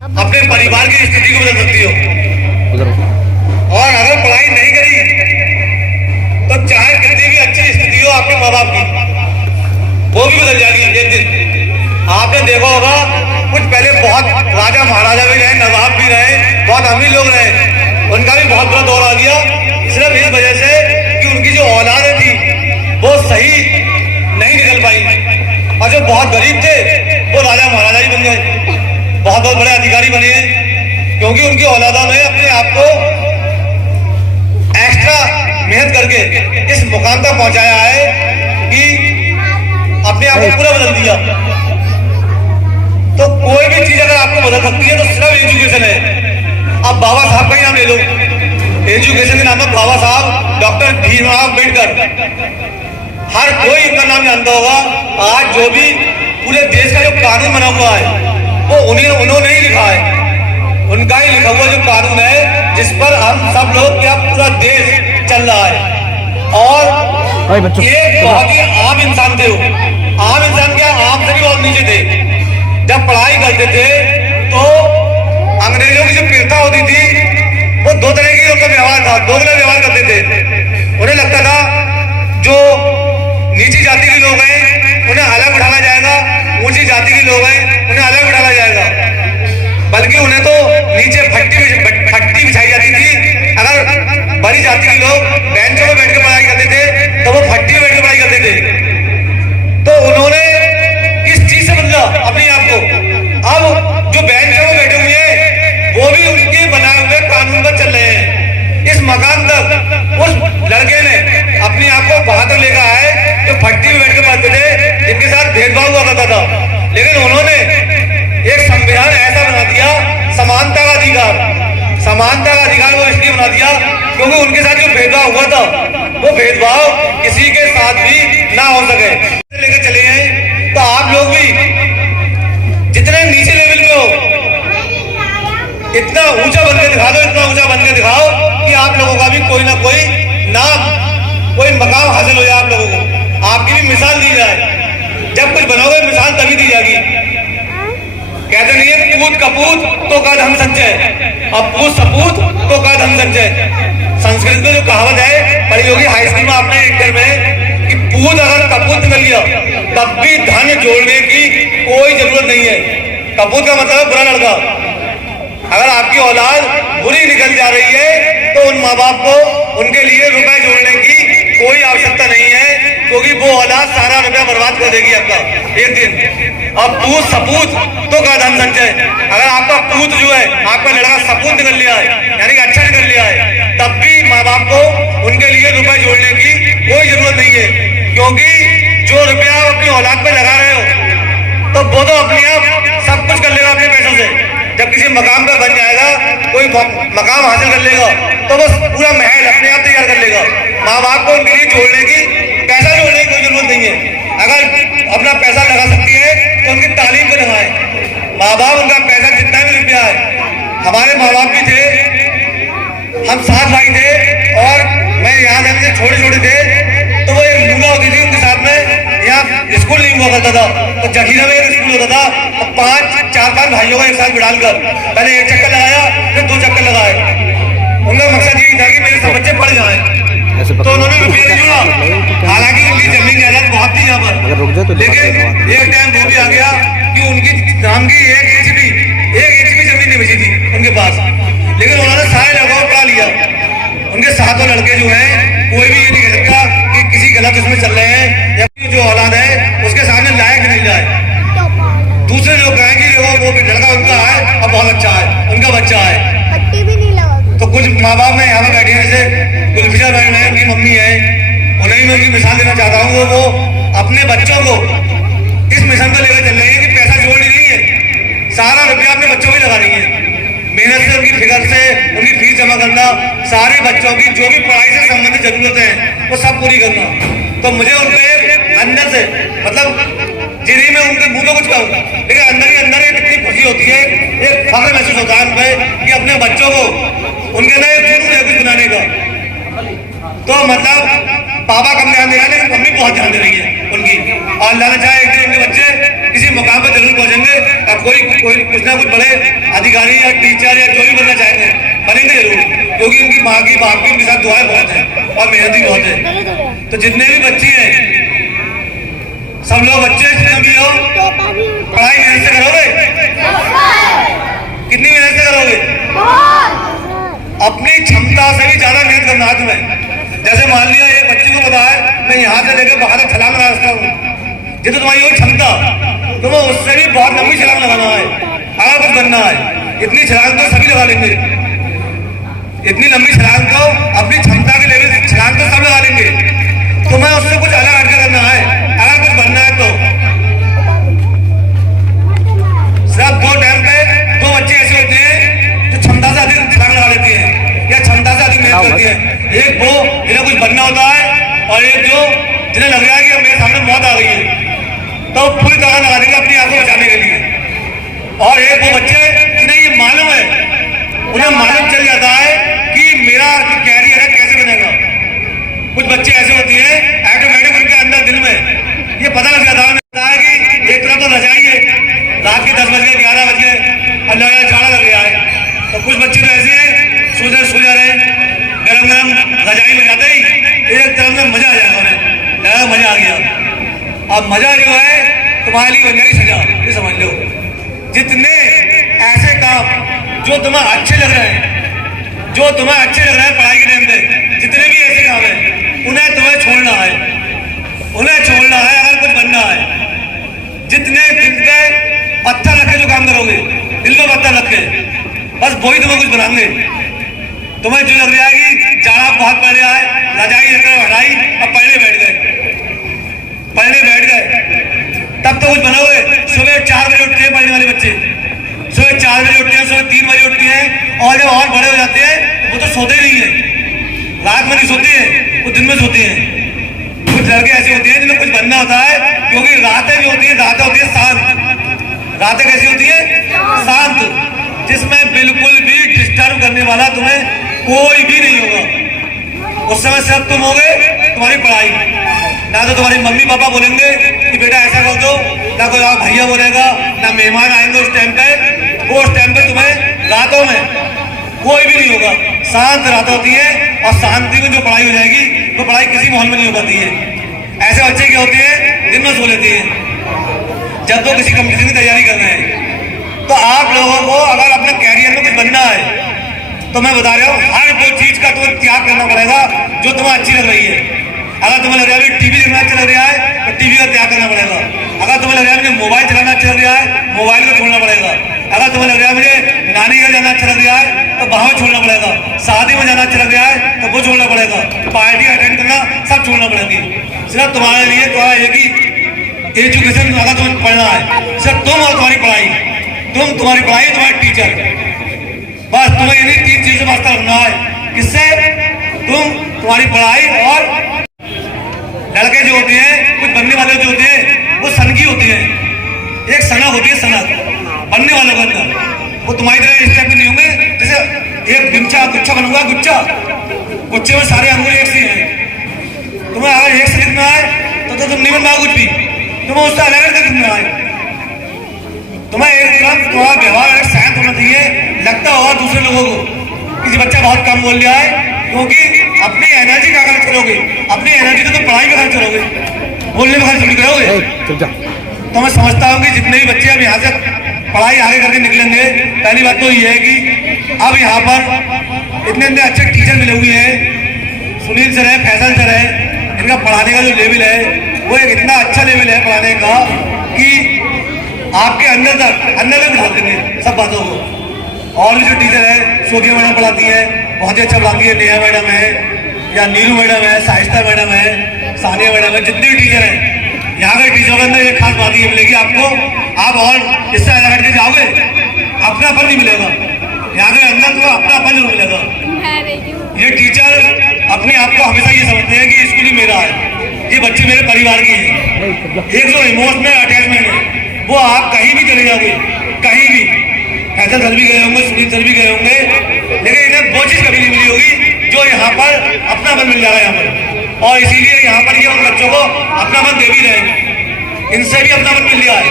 अपने परिवार की स्थिति को बदल सकती हो। और अगर पढ़ाई नहीं करी तो चाहे कितनी भी अच्छी स्थिति हो आपके माँ बाप की, वो भी बदल जाएगी एक दिन। आपने देखा होगा कुछ पहले बहुत राजा महाराजा भी रहे, नवाब भी रहे, बहुत अमीर लोग रहे, उनका भी बहुत बड़ा दौर आ गया सिर्फ इस वजह से कि उनकी जो औलादें थी वो सही नहीं निकल पाई, और जो बहुत गरीब थे वो राजा महाराजा ही बन गए, बहुत बहुत बड़े अधिकारी बने हैं, क्योंकि उनकी औलादा ने अपने आप को एक्स्ट्रा मेहनत करके इस मुकाम तक पहुंचाया है कि अपने आप को पूरा बदल दिया। तो कोई भी चीज अगर आपको बदल सकती है तो सिर्फ एजुकेशन है। अब बाबा साहब का ही नाम ले लो, एजुकेशन के नाम पर बाबा साहब डॉक्टर भीमराव अम्बेडकर, हर कोई इनका नाम जानता होगा। आज जो भी पूरे देश का जो कानून बना हुआ है वो उन्होंने ही लिखा है, उनका ही लिखा हुआ जो कानून है जिस पर हम सब लोग क्या पूरा देश चल रहा है। और एक बहुत ही आम इंसान थे वो, आम इंसान क्या, आम से भी बहुत नीचे थे। जब पढ़ाई करते थे तो अंग्रेजों की जो प्रथा होती थी वो दो तरह की उनका व्यवहार था, दोगला व्यवहार करते थे। उन्हें लगता था जो नीची जाति के लोग हैं उन्हें अलग उठाना जाएगा, ऊंची जाति के लोग हैं उन्हें अलग उठाना जाएगा, बल्कि उन्हें तो नीचे फट्टी बिछाई जाती थी। अगर बड़ी जाति के लोग बेंचों में बैठ के पढ़ाई करते थे तो वो फट्टी में बैठ के पढ़ाई करते थे। तो उन्होंने किस चीज से बदला अपने आप को, अब जो बेंचों में बैठे हुए हैं वो भी उनके बनाए हुए कानून पर चल रहे हैं। इस मकान तक उस लड़के ने अपने आप को वहां तक लेकर आए जो फट्टी में बैठ के पढ़ते थे, जिनके साथ भेदभाव हुआ करता था। लेकिन उन्होंने एक संविधान ऐसा बना दिया, समानता का अधिकार, समानता का अधिकार वो इसलिए बना दिया क्योंकि उनके साथ जो भेदभाव हुआ था वो भेदभाव किसी के साथ भी ना हो सके। लेकर चले हैं तो आप लोग भी जितने नीचे लेवल पे हो इतना ऊंचा बनकर दिखा दो, इतना ऊंचा बनकर दिखाओ कि आप लोगों का भी कोई ना कोई नाम, कोई मकाम हासिल हो जाए, आप लोगों को आपकी भी मिसाल दी जाए। जब कुछ बनोगे मिसाल तभी दी जाएगी। कहते नहीं है पूत कपूत तो का धन संचय, अब पूत सपूत तो का धन संचय। संस्कृत में जो कहावत है पढ़ी होगी हाई स्कूल में आपने एक घर में कि पूत अगर कपूत निकल गया तब भी धन जोड़ने की कोई जरूरत नहीं है। कपूत का मतलब बुरा लड़का। अगर आपकी औलाद बुरी निकल जा रही है तो उन माँ बाप को उनके लिए रुपए जोड़ने की कोई आवश्यकता नहीं है, क्योंकि वो औलाद सारा रुपया बर्बाद कर देगी आपका एक दिन। अब पूत सपूत तो का धन संचय, अगर आपका पूत जो है आपका लड़का सपूत निकल लिया है यानी कि अच्छा निकल लिया है, तब भी माँ बाप को उनके लिए रुपए जोड़ने की कोई जरूरत नहीं है, क्योंकि जो रुपया आप अपनी औलाद पे लगा रहे हो तो वो तो अपने आप सब कुछ कर लेगा अपने पैसों से। जब किसी मकाम पर बन जाएगा, कोई मकाम हासिल कर लेगा तो बस पूरा महल अपने आप तैयार कर लेगा। माँ बाप को उनके लिए जोड़ने की, पैसा जोड़ने की कोई जरूरत नहीं है। अगर अपना पैसा लगा सकती है तो उनकी तालीम पे लगाए। माँ बाप उनका पैसा जितना भी रुपया है, हमारे माँ बाप भी थे, हम 7 भाई थे और मैं यहाँ जब छोटे छोटे थे तो वो एक लूंगा होती थी उनके साथ में, यहाँ स्कूल नहीं हुआ करता था तो जखीरा में एक स्कूल होता था, तो 4-5 भाइयों का एक साथ बिठाकर पहले एक चक्कर लगाया फिर 2 चक्कर लगाए। उनका मकसद यही था कि मेरे सब बच्चे पढ़ जाए, तो उन्होंने रुपया नहीं जोड़ा। हालांकि उनकी जमीन जायदाद बहुत थी यहाँ पर, लेकिन एक टाइम वो भी आ गया कि उनकी नाम की 1 इंच भी जमीन नहीं बची थी उनके पास, लेकिन उन्होंने सारे लोगों को पढ़ा लिया। उनके 7 लड़के जो हैं कोई भी ये नहीं कह सकता कि किसी गलत उसमें चल रहे हैं या जो औलाद है उसके सामने लायक नहीं जाए। दूसरे लोग कहें कि वो लड़का उनका है और बहुत अच्छा है, उनका बच्चा है। तो कुछ माँ बाप में यहाँ पर बैठे हैं, जैसे गुलफिजा बहन है, उनकी मम्मी है, उन्हें भी मैं उनकी मिसाल देना चाहता हूँ। वो अपने बच्चों को इस मिशन पर लेकर चल रही है कि पैसा जोड़ नहीं है, सारा रुपया अपने बच्चों में लगा रही है, मेहनत से, उनकी फिक्र से, उनकी फीस जमा करना, सारे बच्चों की जो भी पढ़ाई से संबंधित जरूरतें हैं वो सब पूरी करना। तो मुझे उनके अंदर से, मतलब जिन्हें मैं उनके मुंह में कुछ कहूँ, लेकिन अंदर ही अंदर एक इतनी खुशी होती है, एक फख्र महसूस होता है उनपे कि अपने बच्चों को उनके ना एक जुनून है कुछ बनाने का। तो मतलब पापा कम ध्यान दे रहा है लेकिन मम्मी बहुत ध्यान दे रही है उनकी, और अल्लाह ने चाहे एक दिन उनके बच्चे किसी मुकाम पर जरूर पहुंचेंगे। अब कोई कुछ ना कुछ बड़े अधिकार इंजीनियर, टीचर या जो भी बनना चाहेंगे बनेंगे जरूर, क्योंकि उनकी माँ की बाप की उनके साथ दुआएं बहुत हैं और मेहनत भी बहुत है। तो जितने भी बच्चे हैं, सब लोग बच्चे जितने भी हो, पढ़ाई मेहनत से करोगे? कितनी मेहनत से करोगे? अपनी क्षमता से भी ज्यादा मेहनत करना है तुम्हें। जैसे मान लिया एक बच्चे को पता है मैं यहाँ से लेकर बाहर तक छलांग लगा सकता हूँ, जितनी तुम्हारी वो क्षमता, तुम्हें उससे भी बहुत लंबी छलांग लगाना है अगर कुछ बनना है। इतनी छलांग तो सभी लगा लेंगे, इतनी लंबी छलांग तो अपनी क्षमता के लेवल छलांग तो सब लगा लेंगे। तुम्हें उससे कुछ अलग हटकर करना है अगर कुछ बनना है तो। सिर्फ दो टाइम पे दो बच्चे ऐसे होते हैं जो क्षमता से अधिक छलांग लगा लेते हैं या क्षमता से अधिक मेहनत करते हैं। एक वो जिन्हें कुछ बनना होता है और एक जो जिन्हें लग रहा है कि मेरे सामने मौत आ गई है तो पूरी तरह लगा देंगे अपनी आंखों को बचाने के लिए। और एक वो बच्चे जिन्हें ये मालूम है, उन्हें मालूम चल जाता है कि मेरा जो कैरियर है कैसे बनेगा। कुछ बच्चे ऐसे होते हैं ऑटोमेटिक उनके अंदर दिल में ये पता लग जाता है कि एक तरफ तो रजाई है, रात के 10 बज गए 11 बज गए और लगा जाड़ा लग गया है। तो कुछ बच्चे तो ऐसे हैं सो जा रहे गरम गरम रजाई में जाते ही एक तरफ से मजा आ जाएगा, उन्हें लगा मजा आ गया। अब मजा जो है तुम्हारे लिए बन जाएगी सजा, ये समझ लो। जितने ऐसे काम जो तुम्हें अच्छे लग रहे हैं, जो तुम्हें अच्छे लग रहे हैं पढ़ाई के टाइम पे, जितने भी ऐसे काम हैं उन्हें तुम्हें छोड़ना है, उन्हें छोड़ना है अगर कुछ बनना है। जितने दिल के पत्थर रखे जो काम करोगे, दिल में पत्थर रखे, बस वही तुम्हें कुछ बनाएंगे। तुम्हें जो लग रहा है कि जाड़ा बहुत पड़ रहा है, रजाई हटाई और पढ़ने बैठ गए, तब तो कुछ बनोगे। सुबह 4 बजे उठते हैं पढ़ने वाले बच्चे, सुबह 4 बजे उठते हैं, सुबह 3 बजे उठते हैं और जब और बड़े हो जाते हैं वो तो सोते ही नहीं है, रात में नहीं सोते हैं, वो दिन में सोते हैं। कुछ लड़के ऐसे होते हैं जिन्हें कुछ बनना होता है, क्योंकि रातें जो होती है रातें होती है शांत। रातें कैसी होती है? शांत, जिसमें बिल्कुल भी डिस्टर्ब करने वाला तुम्हें कोई भी नहीं होगा। उस समय सिर्फ तुम होगे, तुम्हारी पढ़ाई, ना तो तुम्हारी मम्मी पापा बोलेंगे कि बेटा ऐसा कर दो, ना कोई और भैया बोलेगा, ना मेहमान आएंगे उस टाइम पे। वो उस टाइम पे तुम्हें रातों में कोई भी नहीं होगा, शांत रात होती है और शांति में जो पढ़ाई हो जाएगी वो पढ़ाई किसी माहौल में नहीं हो पाती है। ऐसे बच्चे क्या होते हैं दिन में सो लेते हैं जब तो किसी कंपटीशन की तैयारी कर रहे हैं। तो आप लोगों को अगर अपने कैरियर में कुछ बनना है तो मैं बता रहा हूँ हर वो चीज का तुम्हें त्याग करना पड़ेगा जो तुम्हें अच्छी लग रही है। अगर तुम्हें लग रहा है टीवी देखना अच्छा लग रहा है तो टीवी का त्याग करना पड़ेगा। अगर तुम्हें लग रहा है मुझे मोबाइल चलाना अच्छा लग रहा है, मोबाइल को छोड़ना पड़ेगा। अगर तुम्हें लग रहा है मुझे नानी घर जाना अच्छा लग रहा है तो वहां छोड़ना पड़ेगा। शादी में जाना अच्छा लग रहा है तो वो छोड़ना पड़ेगा। पार्टी अटेंड करना सब छोड़ना पड़ेगी। सिर्फ तुम्हारे लिए तुम्हारा एक ही एजुकेशन अगर तुम्हें पढ़ना है, सिर्फ तुम और तुम्हारी पढ़ाई, तुम्हारी पढ़ाई, तुम्हारे टीचर, बस तुम्हें इन्हीं 3 चीजों से वास्ता रखना है। किससे? तुम्हारी पढ़ाई और लड़के जो होते हैं कुछ बनने वाले जो होते हैं वो सनकी होती है। एक सनक होती है, सनक बनने वालों के अंदर। वो तुम्हारी तरह इस टाइप के नहीं होंगे जैसे एक गुच्छा बनूंगा, गुच्छे में सारे अंगूर एक से हैं। तुम्हें अगर एक से लिखना है तो तुम नहीं बन पाओ कुछ भी, तुम्हें उससे अलग अलग लिखना है। तुम्हें एक तरफ थोड़ा व्यवहार शांत होना चाहिए। लगता होगा दूसरे लोगों को किसी बच्चा बहुत कम बोल रहा है, क्योंकि अपनी एनर्जी का खर्च करोगे, अपनी एनर्जी तो पढ़ाई में खर्च करोगे, बोलने में खर्च नहीं करोगे। तो मैं समझता हूँ कि जितने भी बच्चे अब यहाँ से पढ़ाई आगे करके निकलेंगे, पहली बात तो ये है कि अब यहाँ पर इतने अच्छे टीचर मिले हुए हैं। सुनील सर है, फैसल सर है, इनका पढ़ाने का जो लेवल है वो एक इतना अच्छा लेवल है पढ़ाने का कि आपके अंदर तक बिठा देंगे सब बातों को। और भी जो टीचर है, सोफिया मैडम पढ़ाती है, बहुत ही अच्छा पढ़ाती है, नेहा मैडम है या नीलू मैडम है, साहिस्ता मैडम है, सानिया मैडम है, जितने भी टीचर हैं यहाँ के टीचरों के अंदर एक खास बात ये मिलेगी आपको, आप और इससे अलग हटके जाओगे अपनापन नहीं मिलेगा। यहाँ के अंदर तो अपनापन जरूर मिलेगा। ये टीचर अपने आप को हमेशा ये समझते हैं कि स्कूल ही मेरा है, ये बच्चे मेरे परिवार के हैं। एक जो इमोशनल अटैचमेंट है वो आप कहीं भी चले जाओगे, कहीं भी, फैसल सर भी गए होंगे, सुनील सर भी गए होंगे, लेकिन इन्हें वो चीज कभी नहीं मिली होगी जो यहाँ पर अपनापन मिल जा रहा है यहाँ पर। और इसीलिए यहाँ पर ये उन बच्चों को अपनापन दे भी रहे, इनसे भी अपनापन मिल रहा है।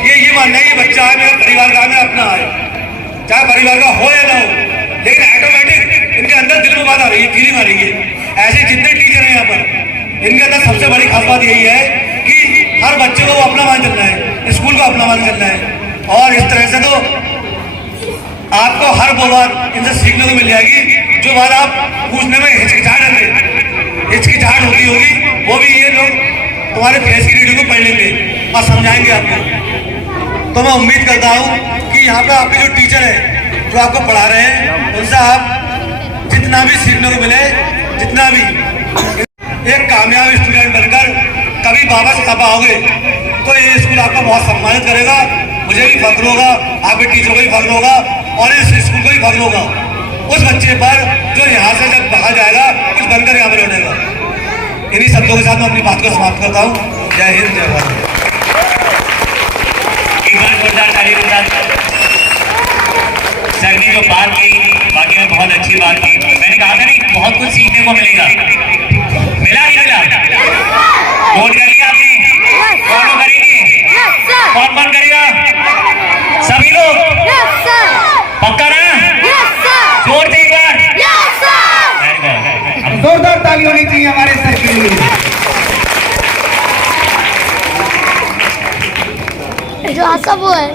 ये मानना है ये बच्चा है मेरा परिवार का, मेरा अपना है। चाहे परिवार का हो या ना हो, लेकिन ऑटोमेटिक इनके अंदर दिल में बात आ रही है, फीलिंग आ रही है। ऐसे जितने टीचर हैं यहाँ पर, इनके अंदर सबसे बड़ी खास बात यही है कि हर बच्चे को अपना मान चलना है, स्कूल को अपना मान चलना है। और इस तरह से तो आपको हर वो बात इनसे सीखने को मिल जाएगी जो बात आप पूछने में हिचकिचाहट होती होगी, वो भी ये लोग तुम्हारे फेस की रीडिंग को पढ़ लेंगे और समझाएंगे आपको। तो मैं उम्मीद करता हूँ कि यहाँ पे आपके जो टीचर है जो आपको पढ़ा रहे हैं, उनसे आप जितना भी सीखने को मिले, जितना भी एक कामयाब स्टूडेंट बनकर कभी वापस कब आओगे तो ये स्कूल आपका बहुत सम्मानित करेगा। मुझे भी फख्र होगा, आपके टीचरों को भी फख्र होगा और इस स्कूल को भी फख्र होगा उस बच्चे पर जो यहाँ से जब बाहर जाएगा कुछ बनकर यहाँ पर लौटेगा। इन्हीं शब्दों के साथ मैं अपनी बात को समाप्त करता हूँ। जय हिंद, जय भारत। एक बार जोरदार ताली के साथ सर ने जो बात की, बाकी में बहुत अच्छी बात की। मैंने कहा था नहीं, बहुत कुछ सीखने को मिलेगा। मिला नहीं मिला? नोट कर लिया आपने? फॉलो करेंगे? कौन कौन करेगा? सभी लोग? पक्का ना? जोर से एक बार। जोरदार ताली होनी चाहिए हमारे सर के लिए। जो आशा वो है।